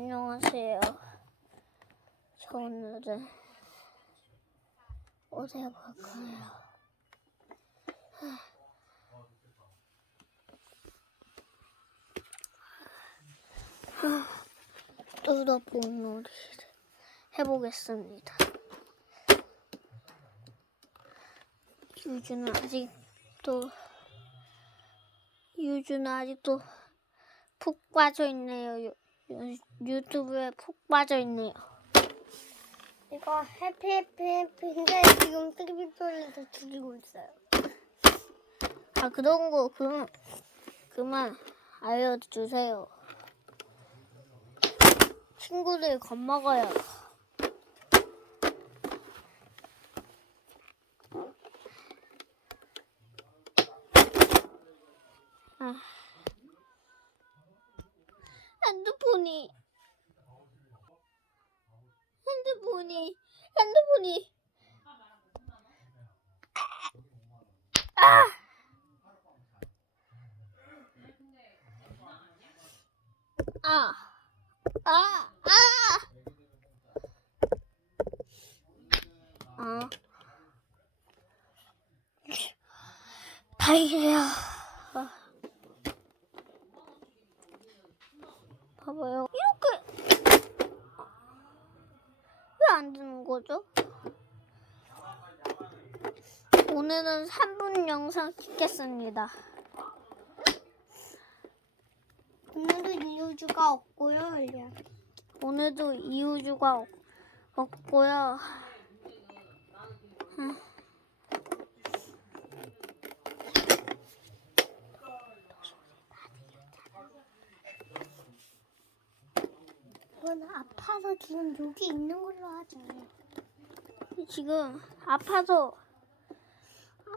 안녕하세요. 저 오늘은 어디 해볼까요? 뜯어본 놀이를 해보겠습니다. 유주는 아직도 유주는 아직도 푹 빠져 있네요. 유, 유튜브에 푹 빠져 있네요. 이거 해피 해피 해피인데 지금 트리비톨에서 줄이고 있어요. 아 그런 거 그만 그만 알려주세요. 친구들 겁먹어요. 아. 핸드폰이. 핸드폰이. 핸드폰이. 아! 아, 아, 아, 아, 다행이에요. 안 되는 거죠? 오늘은 3분 영상 찍겠습니다. 오늘도 이유주가 없고요. 오늘도 이우주가 없- 없고요. 이건 아파서 지금 여기 있는 걸로 하자. 지금 아파서 아,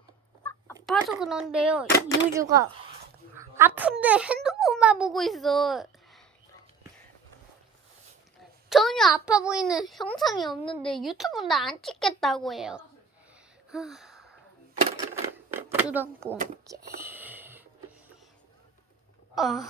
아파서 그런데요. 이우주가 아픈데 핸드폰만 보고 있어. 전혀 아파 보이는 형상이 없는데 유튜브는 안 찍겠다고 해요. 뚜덩뽕. 아.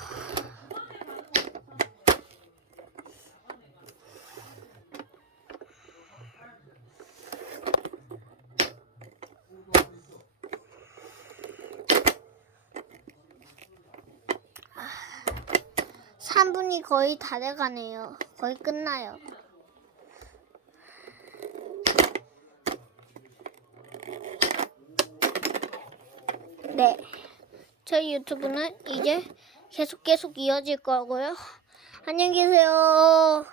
삼분이 거의 다 돼가네요. 거의 끝나요. 네. 저희 유튜브는 이제 계속 계속 이어질 거고요. 안녕히 계세요.